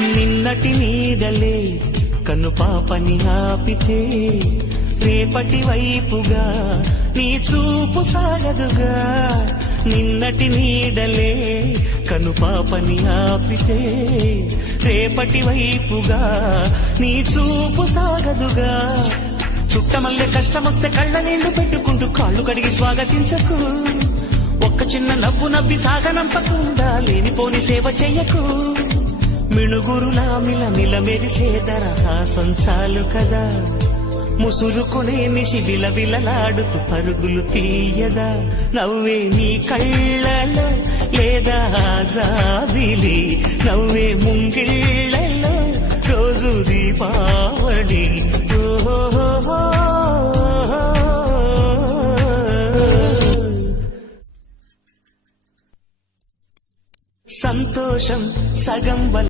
నిన్నటి నీడలే కనుపాపని ఆపితే రేపటి వైపుగా నీ చూపు సాగదుగా. నిన్నటి నీడలే కనుపాపని ఆపితే రేపటి వైపుగా నీ చూపు సాగదుగా. చుట్టమల్లె కష్టమొస్తే కళ్ళ నీళ్లు పెట్టుకుంటూ కాళ్ళు కడిగి స్వాగతించకు. ఒక్క చిన్న నవ్వు నవ్వి సాగనంపకుండా లేనిపోని సేవ చెయ్యకు. మిణుగురులా మిలమిల మెరిసే దరహాసం చాలు కదా. ముసురుకునే నిశి విలవిలలాడుతూ పరుగులు తీయదా. నవ్వే నీ కళ్ళలో లేదా జాబిలి, నవ్వే ముంగిళ్ళలో రోజు దీపావళి. సంతోషం సగం